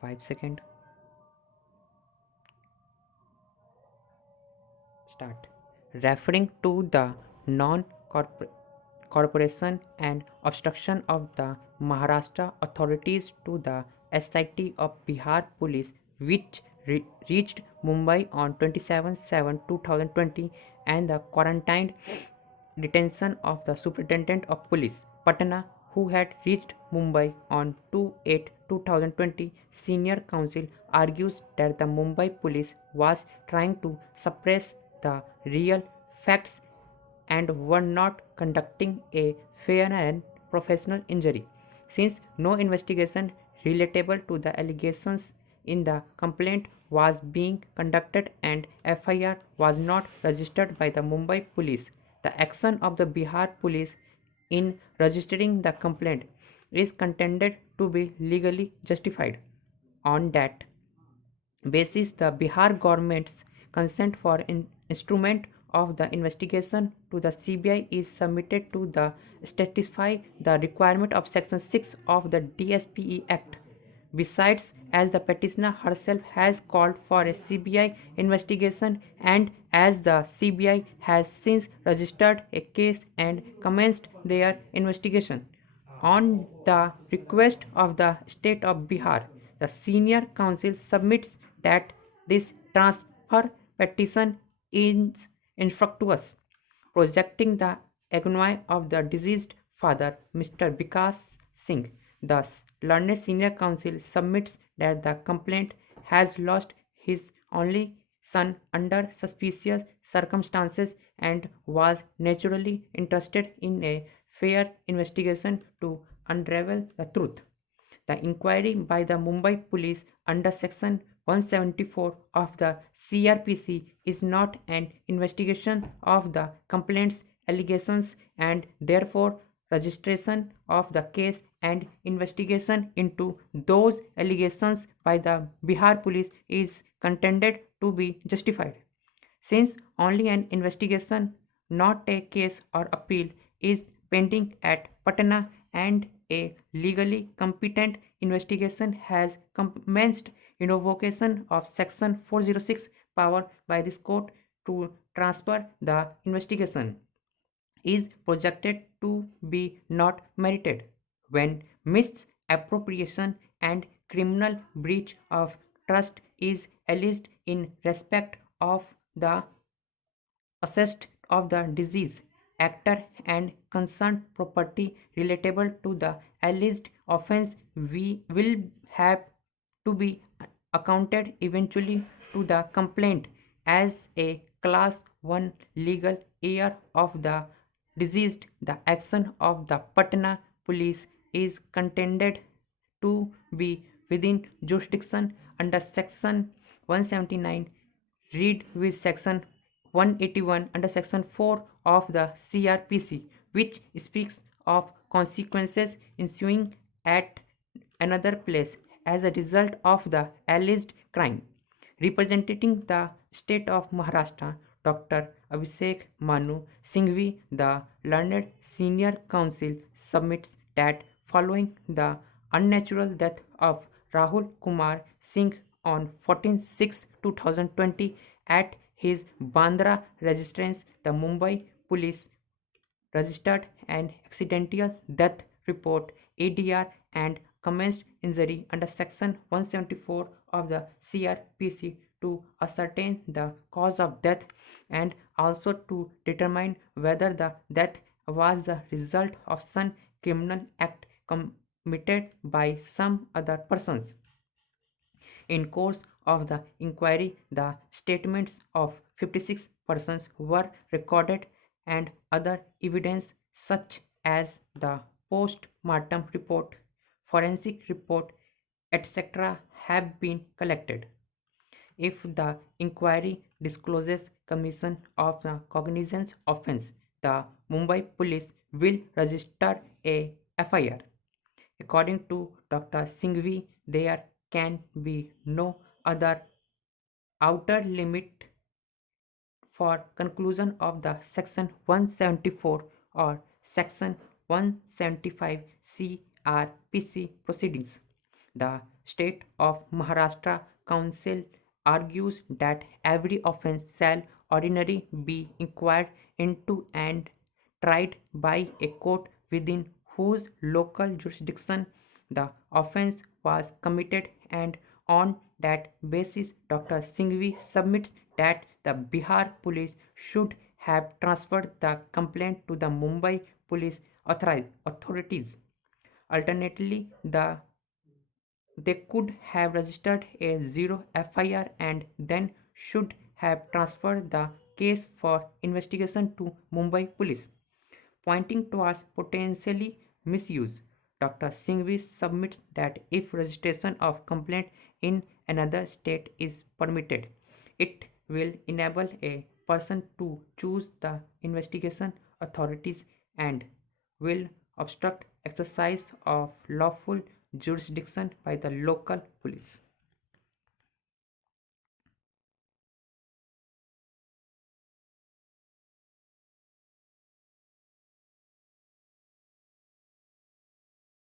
5 second. Start. Referring to the non corporation and obstruction of the Maharashtra authorities to the SIT of Bihar Police, which reached Mumbai on 27/7/2020, and the quarantined detention of the Superintendent of Police, Patna, who had reached Mumbai on 2/8/2020. Senior counsel argues that the Mumbai police was trying to suppress the real facts and were not conducting a fair and professional inquiry, since no investigation relatable to the allegations in the complaint was being conducted and FIR was not registered by the Mumbai police. The action of the Bihar police in registering the complaint is contended to be legally justified. On that basis, the Bihar government's consent for instrument of the investigation to the CBI is submitted to the satisfy the requirement of Section 6 of the DSPE Act. Besides, as the petitioner herself has called for a CBI investigation, and as the CBI has since registered a case and commenced their investigation, on the request of the state of Bihar, the senior counsel submits that this transfer petition is infructuous, projecting the agony of the deceased father, Mr. Vikas Singh. Thus, learned senior counsel submits that the complainant has lost his only son under suspicious circumstances and was naturally interested in a fair investigation to unravel the truth. The inquiry by the Mumbai police under Section 174 of the CRPC is not an investigation of the complaint's allegations, and therefore registration of the case and investigation into those allegations by the Bihar police is contended to be justified. Since only an investigation, not a case or appeal, is pending at Patna, and a legally competent investigation has commenced, invocation of Section 406 power by this court to transfer the investigation is projected to be not merited when misappropriation and criminal breach of trust is alleged in respect of the assessed of the disease actor and concerned property relatable to the alleged offense we will have to be accounted eventually to the complaint as a class 1 legal heir of the deceased. The action of the Patna police is contended to be within jurisdiction under Section 179, read with Section 181 under Section 4 of the CRPC, which speaks of consequences ensuing at another place as a result of the alleged crime. Representing the state of Maharashtra, Dr. Abhishek Manu Singhvi, the learned senior counsel, submits that following the unnatural death of Rahul Kumar Singh on 14/6/2020 at his Bandra residence, the Mumbai police registered an accidental death report ADR and commenced injury under Section 174 of the CRPC to ascertain the cause of death and also to determine whether the death was the result of some criminal act committed by some other persons. In course of the inquiry, the statements of 56 persons were recorded and other evidence such as the post-mortem report, forensic report, etc. have been collected. If the inquiry discloses commission of the cognizance offence, the Mumbai police will register a FIR. According to Dr. Singhvi, there can be no other outer limit for conclusion of the Section 174 or Section 175 CRPC proceedings. The State of Maharashtra Council argues that every offence shall ordinarily be inquired into and tried by a court within whose local jurisdiction the offence was committed, and on that basis Dr. Singhvi submits that the Bihar police should have transferred the complaint to the Mumbai police authorities. Alternatively, they could have registered a zero FIR and then should have transferred the case for investigation to Mumbai police. Pointing towards potentially misuse, Dr. Singhvi submits that if registration of complaint in another state is permitted, it will enable a person to choose the investigation authorities and will obstruct exercise of lawful jurisdiction by the local police.